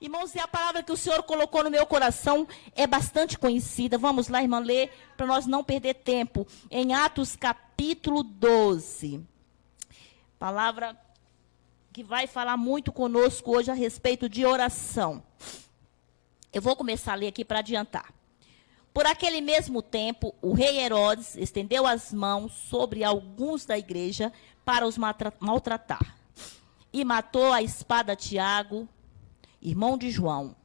Irmãos, e a palavra que o Senhor colocou no meu coração é bastante conhecida. Vamos lá, irmã, ler, para nós não perder tempo. Em Atos capítulo 12. Palavra que vai falar muito conosco hoje a respeito de oração. Eu vou começar a ler aqui para adiantar. Por aquele mesmo tempo, o rei Herodes estendeu as mãos sobre alguns da igreja para os maltratar. E matou à espada Tiago, irmão de João.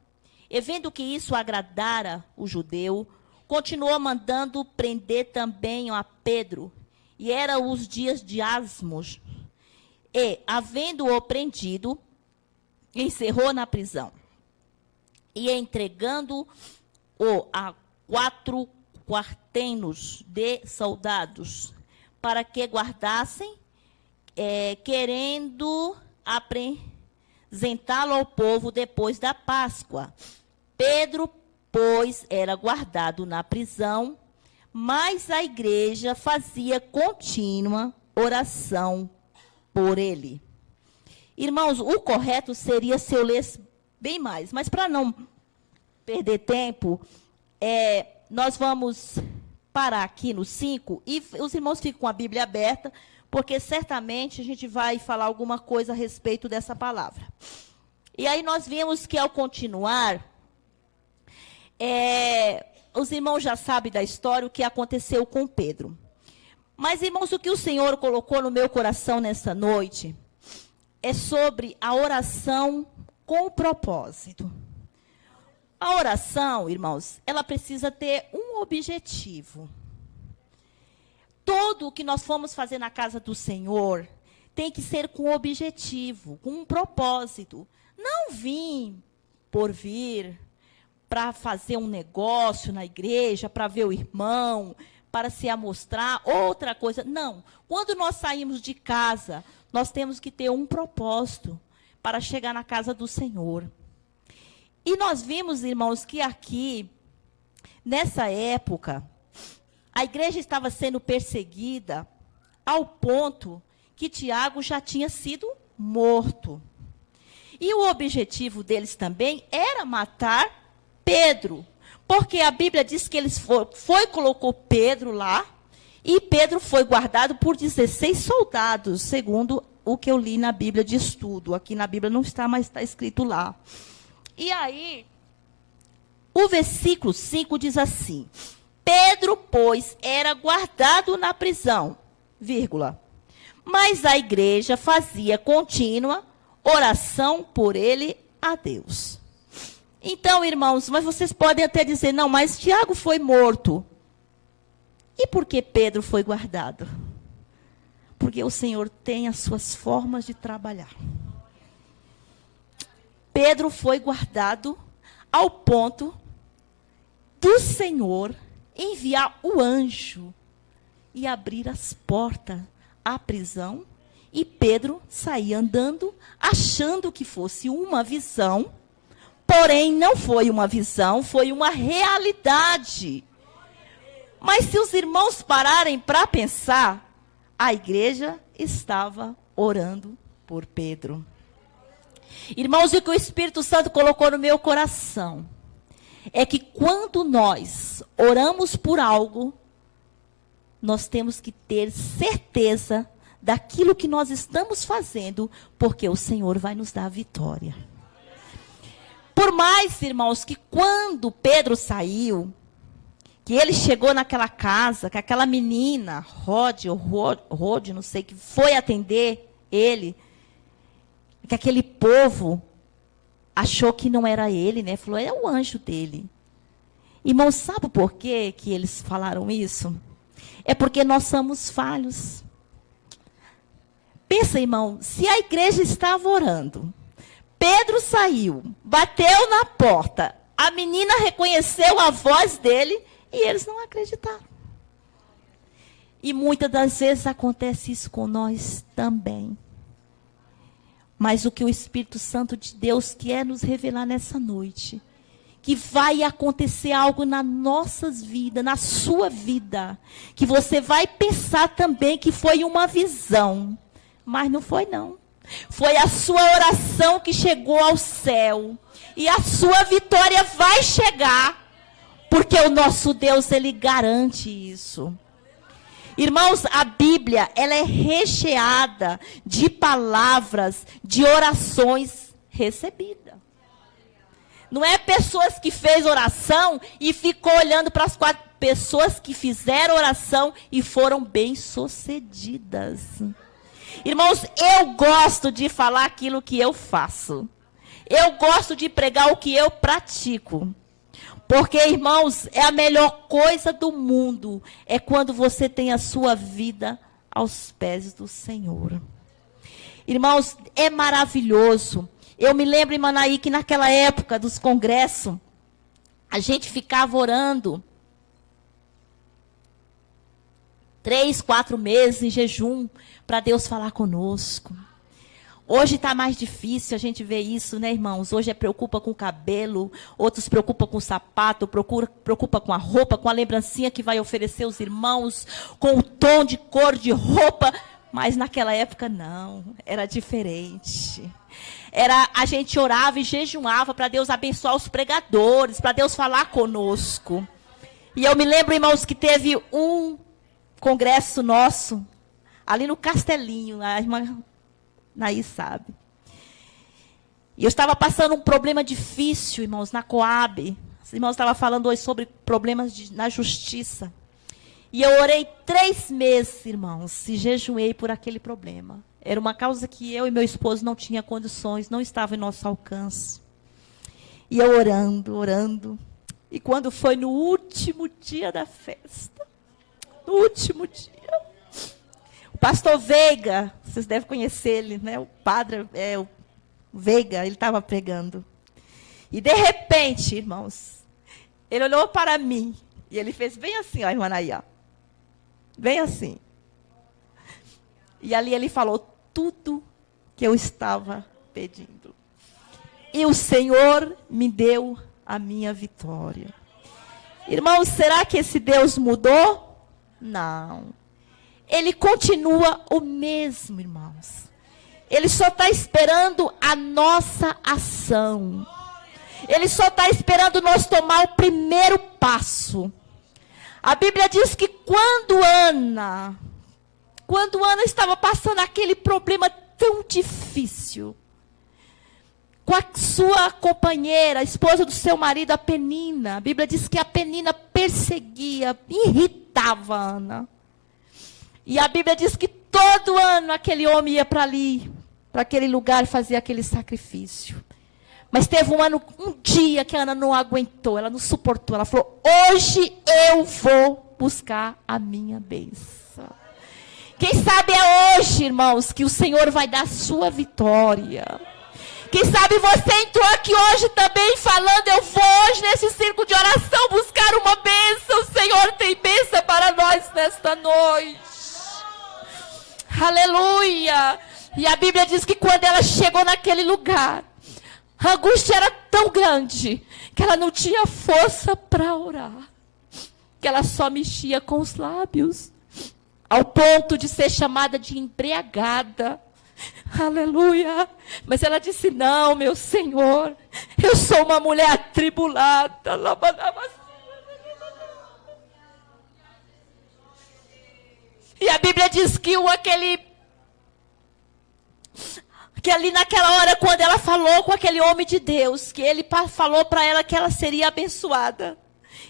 E vendo que isso agradara o judeu, continuou mandando prender também a Pedro. E eram os dias de Asmos. E, havendo-o prendido, encerrou na prisão. E entregando-o a 4 quartenos de soldados, para que guardassem, querendo apresentá-lo ao povo depois da Páscoa. Pedro, pois, era guardado na prisão, mas a igreja fazia contínua oração por ele. Irmãos, o correto seria se eu lesse bem mais, mas para não perder tempo, nós vamos parar aqui no 5 e os irmãos ficam com a Bíblia aberta, porque certamente a gente vai falar alguma coisa a respeito dessa palavra. E aí nós vimos que ao continuar, os irmãos já sabem da história, o que aconteceu com Pedro. Mas, irmãos, o que o Senhor colocou no meu coração nessa noite é sobre a oração com propósito. A oração, irmãos, ela precisa ter um objetivo. Tudo o que nós formos fazer na casa do Senhor tem que ser com objetivo, com um propósito. Não vim por vir para fazer um negócio na igreja, para ver o irmão, para se amostrar, outra coisa. Não. Quando nós saímos de casa, nós temos que ter um propósito para chegar na casa do Senhor. E nós vimos, irmãos, que aqui, nessa época, a igreja estava sendo perseguida ao ponto que Tiago já tinha sido morto. E o objetivo deles também era matar Pedro, porque a Bíblia diz que eles colocou Pedro lá, e Pedro foi guardado por 16 soldados, segundo o que eu li na Bíblia de estudo. Aqui na Bíblia não está, mas está escrito lá. E aí, o versículo 5 diz assim: Pedro, pois, era guardado na prisão, vírgula, mas a igreja fazia contínua oração por ele a Deus. Então, irmãos, mas vocês podem até dizer, não, mas Tiago foi morto. E por que Pedro foi guardado? Porque o Senhor tem as suas formas de trabalhar. Pedro foi guardado ao ponto do Senhor enviar o anjo e abrir as portas à prisão, e Pedro saía andando, achando que fosse uma visão, porém não foi uma visão, foi uma realidade. Mas se os irmãos pararem para pensar, a igreja estava orando por Pedro. Irmãos, o que o Espírito Santo colocou no meu coração é que quando nós oramos por algo, nós temos que ter certeza daquilo que nós estamos fazendo, porque o Senhor vai nos dar a vitória. Por mais, irmãos, que quando Pedro saiu, que ele chegou naquela casa, que aquela menina, Rode, não sei, que foi atender ele, que aquele povo achou que não era ele, né? Falou, é o anjo dele. Irmãos, sabe por quê que eles falaram isso? É porque nós somos falhos. Pensa, irmão, se a igreja estava orando, Pedro saiu, bateu na porta, a menina reconheceu a voz dele e eles não acreditaram. E muitas das vezes acontece isso com nós também. Mas o que o Espírito Santo de Deus quer nos revelar nessa noite, que vai acontecer algo nas nossas vidas, na sua vida, que você vai pensar também que foi uma visão, mas não foi não. Foi a sua oração que chegou ao céu. E a sua vitória vai chegar. Porque o nosso Deus, Ele garante isso. Irmãos, a Bíblia, ela é recheada de palavras, de orações recebidas. Não é pessoas que fez oração e ficou olhando para as quatro pessoas que fizeram oração e foram bem-sucedidas. Irmãos, eu gosto de falar aquilo que eu faço. Eu gosto de pregar o que eu pratico. Porque, irmãos, é a melhor coisa do mundo. É quando você tem a sua vida aos pés do Senhor. Irmãos, é maravilhoso. Eu me lembro em Manaí que naquela época dos congressos, a gente ficava orando 3, 4 meses em jejum para Deus falar conosco. Hoje está mais difícil a gente ver isso, né, irmãos? Hoje preocupa com o cabelo, outros preocupa com o sapato, preocupa com a roupa, com a lembrancinha que vai oferecer os irmãos, com o tom de cor de roupa. Mas naquela época não, era diferente. A gente orava e jejuava para Deus abençoar os pregadores, para Deus falar conosco. E eu me lembro, irmãos, que teve um congresso nosso, ali no Castelinho, a irmã Naí sabe. E eu estava passando um problema difícil, irmãos, na Coab. Os irmãos estavam falando hoje sobre problemas na justiça. E eu orei 3 meses, irmãos, e jejuei por aquele problema. Era uma causa que eu e meu esposo não tinha condições, não estava em nosso alcance. E eu orando. E quando foi no último dia da festa, no último dia, o pastor Veiga, vocês devem conhecer ele, né? O padre, o Veiga, ele estava pregando. E de repente, irmãos, ele olhou para mim e ele fez bem assim, ó, irmã Anaí, ó. Bem assim. E ali ele falou tudo que eu estava pedindo. E o Senhor me deu a minha vitória. Irmãos, será que esse Deus mudou? Não. Ele continua o mesmo, irmãos. Ele só está esperando a nossa ação. Ele só está esperando nós tomar o primeiro passo. A Bíblia diz que quando Ana estava passando aquele problema tão difícil, com a sua companheira, a esposa do seu marido, a Penina, a Bíblia diz que a Penina perseguia, irritava a Ana. E a Bíblia diz que todo ano aquele homem ia para ali, para aquele lugar e fazia aquele sacrifício. Mas teve um dia que a Ana não aguentou, ela não suportou. Ela falou, hoje eu vou buscar a minha bênção. Quem sabe é hoje, irmãos, que o Senhor vai dar a sua vitória. Quem sabe você entrou aqui hoje também falando, eu vou hoje nesse círculo de oração buscar uma bênção. O Senhor tem bênção para nós nesta noite. Aleluia! E a Bíblia diz que quando ela chegou naquele lugar, a angústia era tão grande que ela não tinha força para orar. Que ela só mexia com os lábios, ao ponto de ser chamada de embriagada. Aleluia! Mas ela disse, não, meu Senhor, eu sou uma mulher atribulada. E a Bíblia diz que ali naquela hora, quando ela falou com aquele homem de Deus, que ele falou para ela que ela seria abençoada.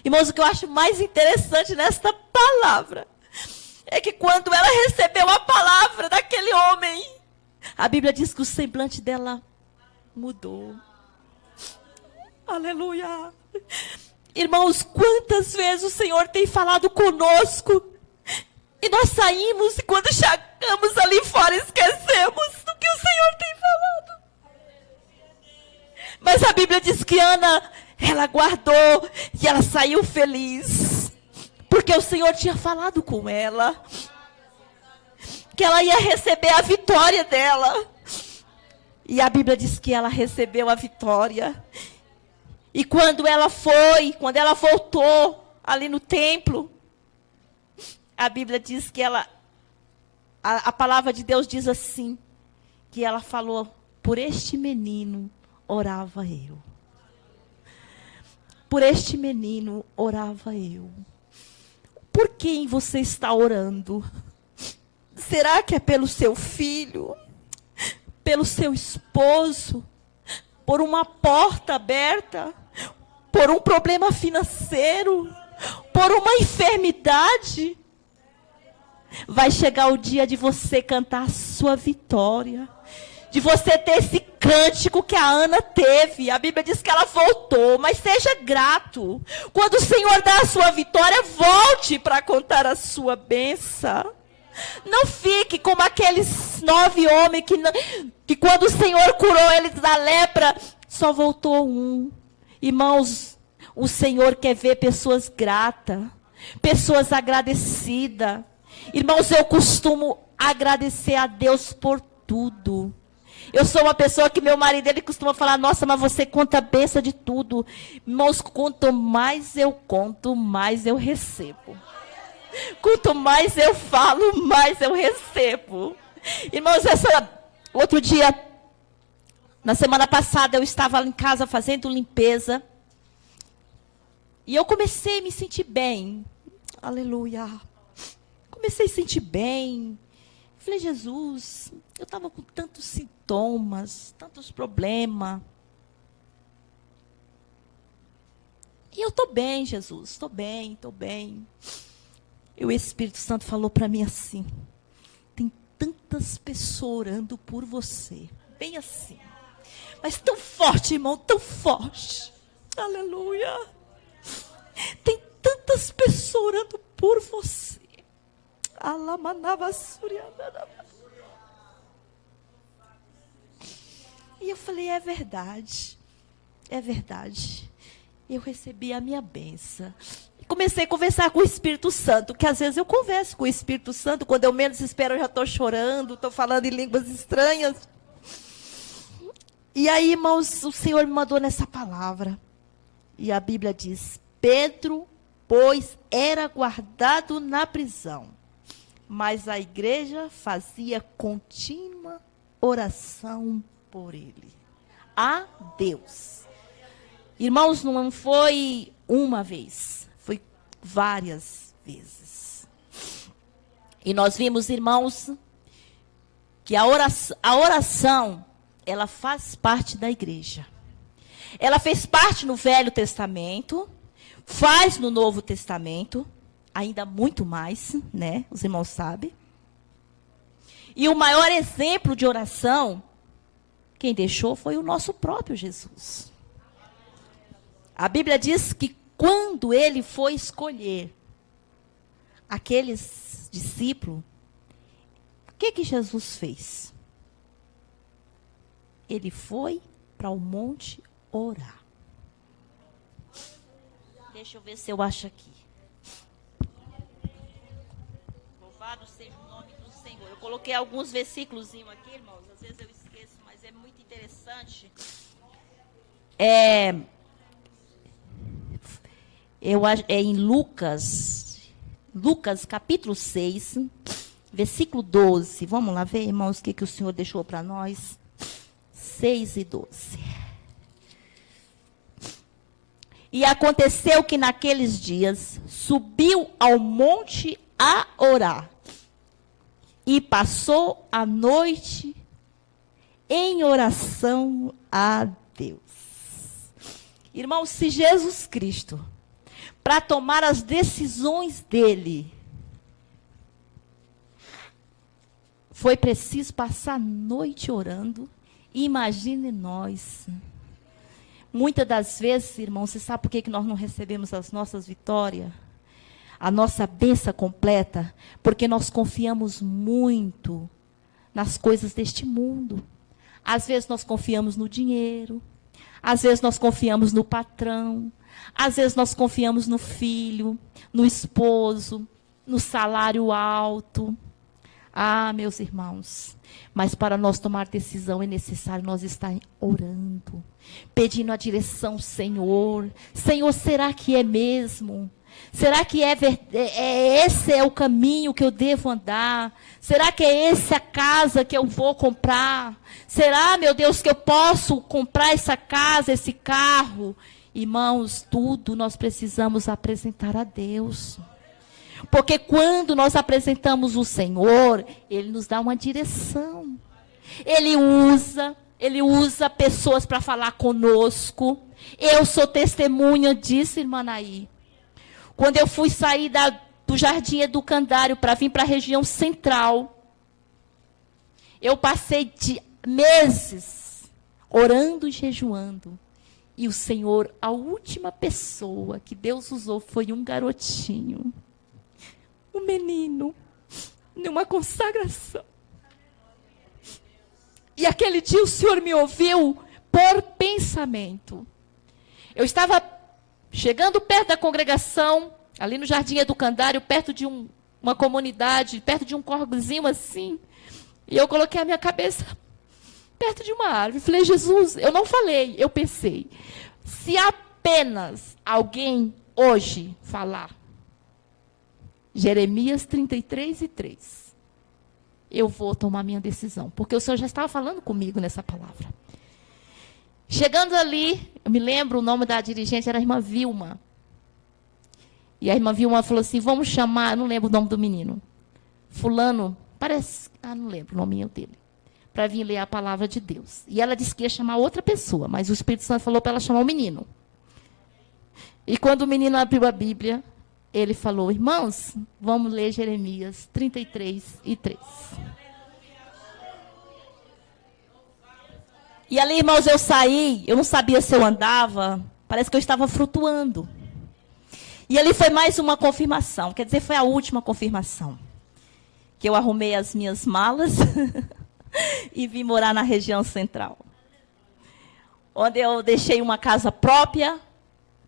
Irmãos, o que eu acho mais interessante nesta palavra é que quando ela recebeu a palavra daquele homem, a Bíblia diz que o semblante dela mudou. Aleluia! Irmãos, quantas vezes o Senhor tem falado conosco e nós saímos e quando chegamos ali fora esquecemos do que o Senhor tem falado. Mas a Bíblia diz que Ana, ela guardou e ela saiu feliz. Porque o Senhor tinha falado com ela. Que ela ia receber a vitória dela. E a Bíblia diz que ela recebeu a vitória. E quando ela voltou ali no templo, a Bíblia diz que a palavra de Deus diz assim, que ela falou: por este menino orava eu. Por este menino orava eu. Por quem você está orando? Será que é pelo seu filho? Pelo seu esposo? Por uma porta aberta? Por um problema financeiro? Por uma enfermidade? Vai chegar o dia de você cantar a sua vitória. De você ter esse cântico que a Ana teve. A Bíblia diz que ela voltou, mas seja grato. Quando o Senhor dá a sua vitória, volte para contar a sua bênção. Não fique como aqueles 9 homens que quando o Senhor curou eles da lepra, só voltou um. Irmãos, o Senhor quer ver pessoas gratas, pessoas agradecidas. Irmãos, eu costumo agradecer a Deus por tudo. Eu sou uma pessoa que meu marido, ele costuma falar: nossa, mas você conta a bênção de tudo. Irmãos, quanto mais eu conto, mais eu recebo. Quanto mais eu falo, mais eu recebo. Irmãos, outro dia, na semana passada, eu estava em casa fazendo limpeza. E eu comecei a me sentir bem. Aleluia. Comecei a sentir bem. Falei: Jesus, eu estava com tantos sintomas, tantos problemas. E eu estou bem, Jesus, estou bem, estou bem. E o Espírito Santo falou para mim assim: tem tantas pessoas orando por você. Bem assim. Mas tão forte, irmão, tão forte. Aleluia. Tem tantas pessoas orando por você. E eu falei: é verdade. É verdade. Eu recebi a minha bênção. Comecei a conversar com o Espírito Santo, que às vezes eu converso com o Espírito Santo, quando eu menos espero eu já estou chorando, estou falando em línguas estranhas. E aí, irmãos, o Senhor me mandou nessa palavra. E a Bíblia diz: Pedro, pois, era guardado na prisão, mas a igreja fazia contínua oração por ele. A Deus. Irmãos, não foi uma vez, foi várias vezes. E nós vimos, irmãos, que a oração, ela faz parte da igreja. Ela fez parte no Velho Testamento, faz no Novo Testamento, ainda muito mais, né? Os irmãos sabem. E o maior exemplo de oração, quem deixou foi o nosso próprio Jesus. A Bíblia diz que quando ele foi escolher aqueles discípulos, o que Jesus fez? Ele foi para o monte orar. Deixa eu ver se eu acho aqui. Louvado seja o nome do Senhor. Eu coloquei alguns versículos aqui, irmãos. Às vezes eu esqueço, mas é muito interessante. É em Lucas capítulo 6, versículo 12. Vamos lá ver, irmãos, o que o Senhor deixou para nós. 6 e 12. E aconteceu que naqueles dias subiu ao monte a orar. E passou a noite em oração a Deus. Irmãos, se Jesus Cristo, para tomar as decisões dele, foi preciso passar a noite orando, imagine nós. Muitas das vezes, irmãos, você sabe por que nós não recebemos as nossas vitórias? A nossa bênção completa? Porque nós confiamos muito nas coisas deste mundo. Às vezes nós confiamos no dinheiro. Às vezes nós confiamos no patrão. Às vezes nós confiamos no filho, no esposo, no salário alto. Ah, meus irmãos, mas para nós tomar decisão é necessário nós estar orando, pedindo a direção, Senhor. Senhor, será que é mesmo? Será que esse é o caminho que eu devo andar? Será que é essa a casa que eu vou comprar? Será, meu Deus, que eu posso comprar essa casa, esse carro? Irmãos, tudo nós precisamos apresentar a Deus. Porque quando nós apresentamos o Senhor, Ele nos dá uma direção. Ele usa pessoas para falar conosco. Eu sou testemunha disso, irmã Naí. Quando eu fui sair do Jardim Educandário para vir para a região central, eu passei meses orando e jejuando. E o Senhor, a última pessoa que Deus usou foi um garotinho, um menino, numa consagração. E aquele dia o Senhor me ouviu por pensamento. Eu estava chegando perto da congregação, ali no Jardim Educandário, perto de uma comunidade, perto de um córregozinho assim. E eu coloquei a minha cabeça perto de uma árvore. Falei, Jesus, eu não falei, eu pensei. Se apenas alguém hoje falar Jeremias 33:3, eu vou tomar minha decisão. Porque o Senhor já estava falando comigo nessa palavra. Chegando ali, eu me lembro, o nome da dirigente era a irmã Vilma. E a irmã Vilma falou assim, vamos chamar, não lembro o nome do menino. Fulano, parece, não lembro o nome dele. Para vir ler a palavra de Deus. E ela disse que ia chamar outra pessoa, mas o Espírito Santo falou para ela chamar o menino. E quando o menino abriu a Bíblia, ele falou, irmãos, vamos ler Jeremias 33:3. E ali, irmãos, eu saí, eu não sabia se eu andava, parece que eu estava flutuando. E ali foi mais uma confirmação, quer dizer, foi a última confirmação. Que eu arrumei as minhas malas e vim morar na região central. Onde eu deixei uma casa própria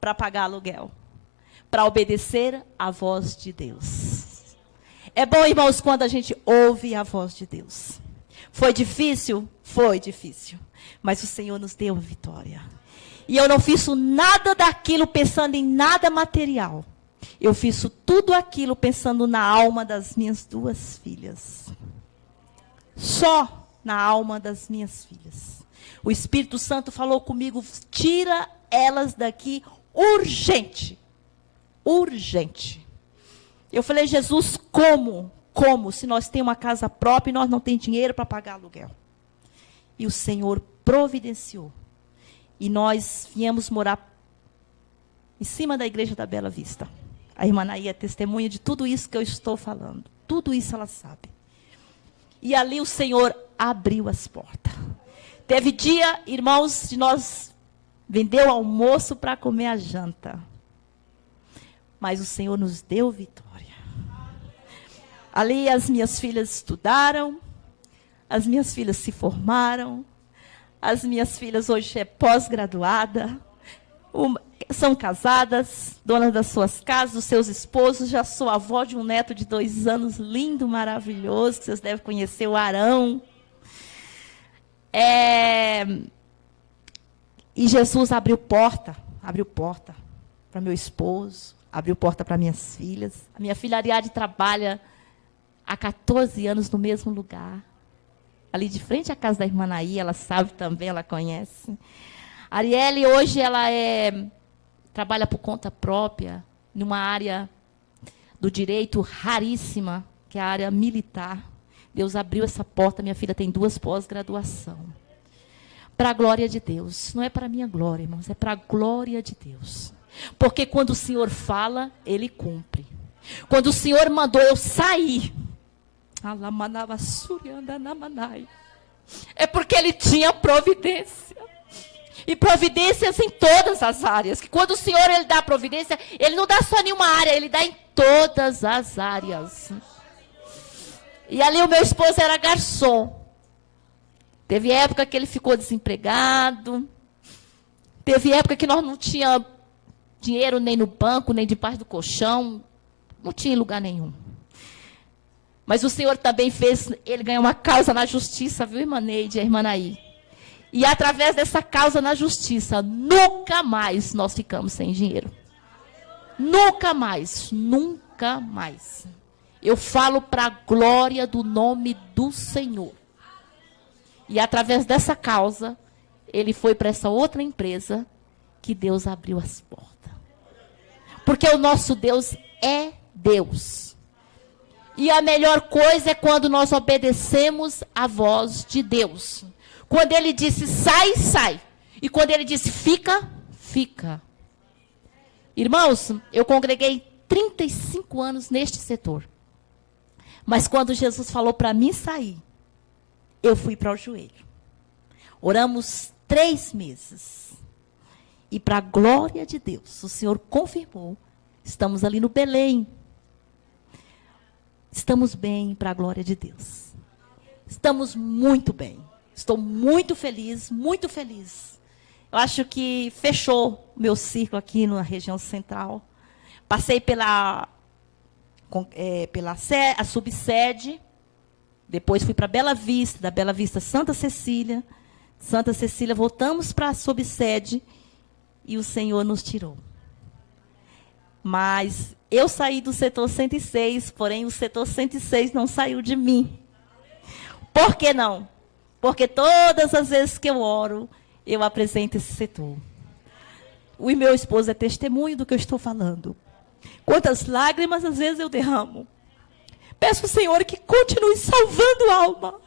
para pagar aluguel. Para obedecer à voz de Deus. É bom, irmãos, quando a gente ouve a voz de Deus. Foi difícil? Foi difícil. Mas o Senhor nos deu vitória. E eu não fiz nada daquilo pensando em nada material. Eu fiz tudo aquilo pensando na alma das minhas 2 filhas. Só na alma das minhas filhas. O Espírito Santo falou comigo, tira elas daqui urgente. Urgente. Eu falei, Jesus, como? Como? Se nós temos uma casa própria e nós não temos dinheiro para pagar aluguel. E o Senhor providenciou. E nós viemos morar em cima da igreja da Bela Vista. A irmã Naí é testemunha de tudo isso que eu estou falando. Tudo isso ela sabe. E ali o Senhor abriu as portas. Teve dia, irmãos, de nós vender o almoço para comer a janta. Mas o Senhor nos deu vitória. Ali as minhas filhas estudaram, as minhas filhas se formaram, as minhas filhas hoje é pós-graduada, são casadas, donas das suas casas, dos seus esposos. Já sou avó de um neto de 2 anos, lindo, maravilhoso, que vocês devem conhecer, o Arão. E Jesus abriu porta para meu esposo, abriu porta para minhas filhas. A minha filha Ariadne trabalha há 14 anos no mesmo lugar. Ali de frente à casa da irmã Naí, ela sabe também, ela conhece. A Arielle, hoje, ela trabalha por conta própria, numa área do direito raríssima, que é a área militar. Deus abriu essa porta, minha filha tem 2 pós-graduação. Para a glória de Deus. Não é para a minha glória, irmãos, é para a glória de Deus. Porque quando o Senhor fala, Ele cumpre. Quando o Senhor mandou eu sair, é porque Ele tinha providência. E providências em todas as áreas. Que quando o Senhor Ele dá providência, Ele não dá só em uma área, Ele dá em todas as áreas. E ali o meu esposo era garçom. Teve época que ele ficou desempregado. Teve época que nós não tínhamos dinheiro nem no banco, nem debaixo do colchão. Não tinha em lugar nenhum. Mas o Senhor também fez ele ganhar uma causa na justiça, viu, irmã Neide e a irmã Naí? E através dessa causa na justiça, nunca mais nós ficamos sem dinheiro. Nunca mais, nunca mais. Eu falo para a glória do nome do Senhor. E através dessa causa, ele foi para essa outra empresa que Deus abriu as portas. Porque o nosso Deus é Deus. E a melhor coisa é quando nós obedecemos a voz de Deus. Quando ele disse sai, sai. E quando ele disse fica, fica. Irmãos, eu congreguei 35 anos neste setor. Mas quando Jesus falou para mim sair, eu fui para o joelho. Oramos 3 meses. E para a glória de Deus, o Senhor confirmou. Estamos ali no Belém. Estamos bem para a glória de Deus. Estamos muito bem. Estou muito feliz, muito feliz. Eu acho que fechou o meu ciclo aqui na região central. Passei pela a subsede. Depois fui para Bela Vista, da Bela Vista Santa Cecília. Santa Cecília, voltamos para a subsede e o Senhor nos tirou. Mas eu saí do setor 106, porém o setor 106 não saiu de mim. Por que não? Porque todas as vezes que eu oro, eu apresento esse setor. O meu esposo é testemunho do que eu estou falando. Quantas lágrimas às vezes eu derramo. Peço ao Senhor que continue salvando alma.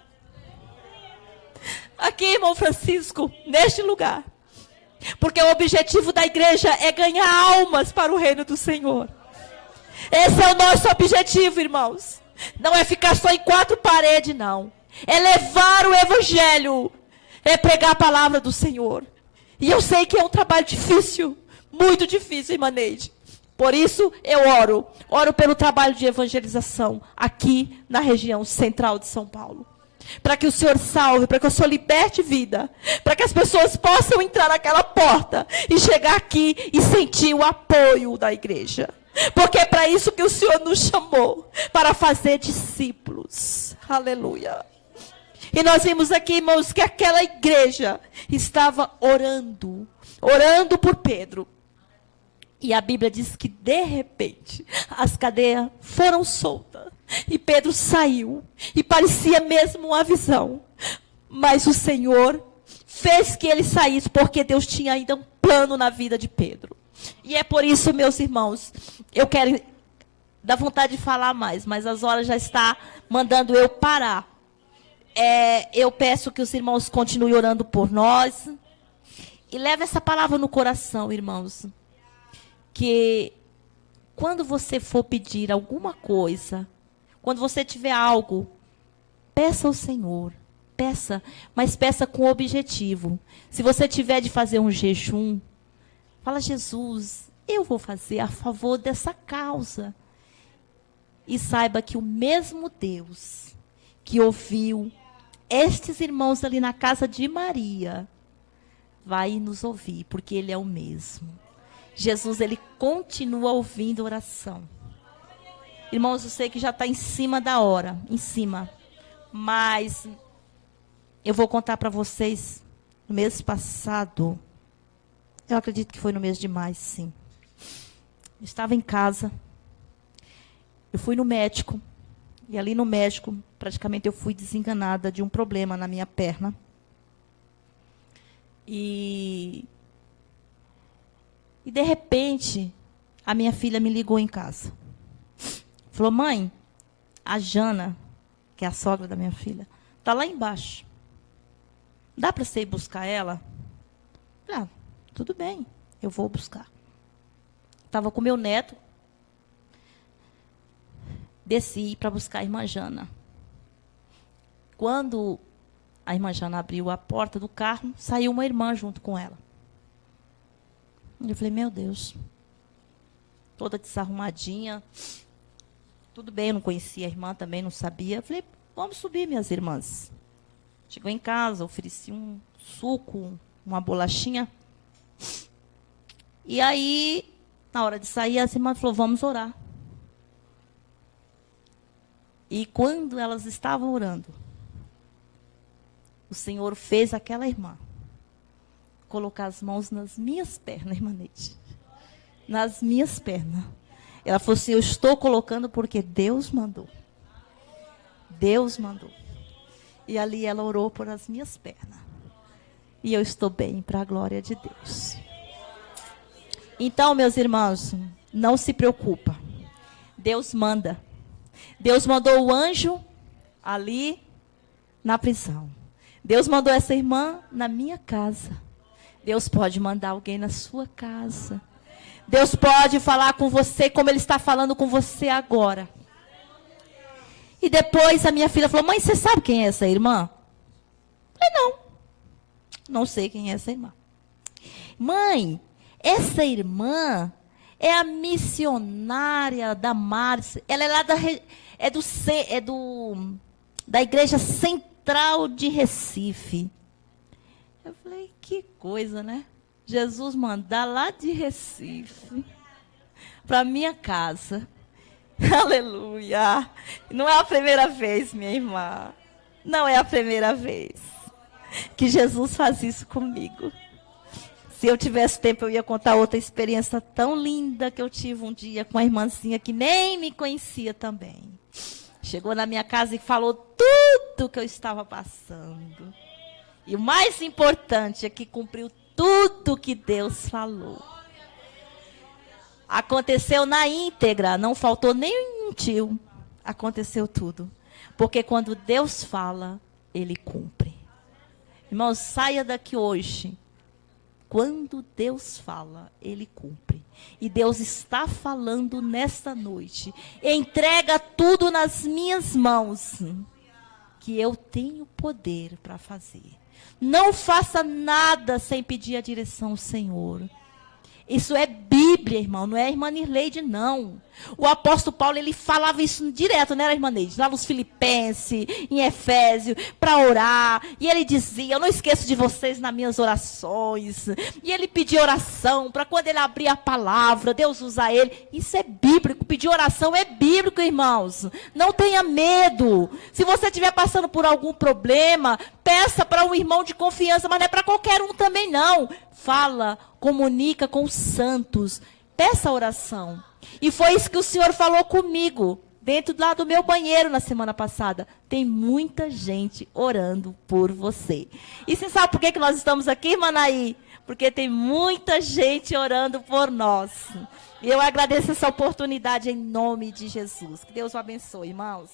Aqui, irmão Francisco, neste lugar. Porque o objetivo da igreja é ganhar almas para o reino do Senhor. Esse é o nosso objetivo, irmãos. Não é ficar só em 4 paredes, não. É levar o evangelho. É pregar a palavra do Senhor. E eu sei que é um trabalho difícil. Muito difícil, irmã Neide. Por isso, eu oro. Oro pelo trabalho de evangelização aqui na região central de São Paulo. Para que o Senhor salve, para que o Senhor liberte vida. Para que as pessoas possam entrar naquela porta e chegar aqui e sentir o apoio da igreja. Porque é para isso que o Senhor nos chamou. Para fazer discípulos. Aleluia. E nós vimos aqui, irmãos, que aquela igreja estava orando. Orando por Pedro. E a Bíblia diz que, de repente, as cadeias foram soltas. E Pedro saiu. E parecia mesmo uma visão. Mas o Senhor fez que ele saísse, porque Deus tinha ainda um plano na vida de Pedro. E é por isso, meus irmãos, eu quero dar vontade de falar mais, mas as horas já estão mandando eu parar. Eu peço que os irmãos continuem orando por nós. E leve essa palavra no coração, irmãos. Que quando você for pedir alguma coisa, quando você tiver algo, peça ao Senhor. Peça, mas peça com objetivo. Se você tiver de fazer um jejum, fala, Jesus, eu vou fazer a favor dessa causa. E saiba que o mesmo Deus que ouviu estes irmãos ali na casa de Maria, vai nos ouvir, porque Ele é o mesmo. Jesus, Ele continua ouvindo oração. Irmãos, eu sei que já está em cima da hora, em cima. Mas eu vou contar para vocês, no mês passado, eu acredito que foi no mês de maio, sim. Eu estava em casa, eu fui no médico, e ali no médico, praticamente eu fui desenganada de um problema na minha perna. E de repente, a minha filha me ligou em casa. Falou, mãe, a Jana, que é a sogra da minha filha, está lá embaixo. Dá para você ir buscar ela? Ah, tudo bem, eu vou buscar. Estava com meu neto. Desci para buscar a irmã Jana. Quando a irmã Jana abriu a porta do carro, saiu uma irmã junto com ela. Eu falei, meu Deus. Toda desarrumadinha. Tudo bem, eu não conhecia a irmã também, não sabia. Eu falei, vamos subir, minhas irmãs. Chegou em casa, ofereci um suco, uma bolachinha. E aí, na hora de sair, a irmã falou, vamos orar. E quando elas estavam orando, o Senhor fez aquela irmã colocar as mãos nas minhas pernas, irmã Neide. nas minhas pernas. Ela falou assim, eu estou colocando porque Deus mandou. Deus mandou. E ali ela orou por as minhas pernas. E eu estou bem, para a glória de Deus. Então, meus irmãos, não se preocupa. Deus manda. Deus mandou o anjo ali na prisão. Deus mandou essa irmã na minha casa. Deus pode mandar alguém na sua casa. Deus pode falar com você como Ele está falando com você agora. E depois a minha filha falou, mãe, você sabe quem é essa irmã? Eu falei, não. Não sei quem é essa irmã. Mãe, essa irmã é a missionária da Márcia. Ela é lá da Igreja Central de Recife. Eu falei, que coisa, né? Jesus mandar lá de Recife para minha casa. Aleluia. Não é a primeira vez, minha irmã. Não é a primeira vez que Jesus faz isso comigo. Se eu tivesse tempo, eu ia contar outra experiência tão linda que eu tive um dia com uma irmãzinha que nem me conhecia também. Chegou na minha casa e falou tudo que eu estava passando. E o mais importante é que cumpriu tudo que Deus falou. Aconteceu na íntegra, não faltou nem um tio. Aconteceu tudo. Porque quando Deus fala, Ele cumpre. Irmãos, saia daqui hoje. Quando Deus fala, Ele cumpre. E Deus está falando nesta noite. Entrega tudo nas minhas mãos. Que eu tenho poder para fazer. Não faça nada sem pedir a direção ao Senhor. Isso é Bíblia, irmão, não é a irmã Nirleide, não. O apóstolo Paulo, ele falava isso direto, não era, irmã Neide? Lá nos Filipenses, em Efésios, para orar. E ele dizia, eu não esqueço de vocês nas minhas orações. E ele pedia oração, para quando ele abrir a palavra, Deus usar ele. Isso é bíblico, pedir oração é bíblico, irmãos. Não tenha medo. Se você estiver passando por algum problema, peça para um irmão de confiança, mas não é para qualquer um também, não. Fala, comunica com os santos. Peça a oração. E foi isso que o Senhor falou comigo, dentro lá do meu banheiro na semana passada. Tem muita gente orando por você. E você sabe por que nós estamos aqui, Manaí? Porque tem muita gente orando por nós. E eu agradeço essa oportunidade em nome de Jesus. Que Deus o abençoe, irmãos.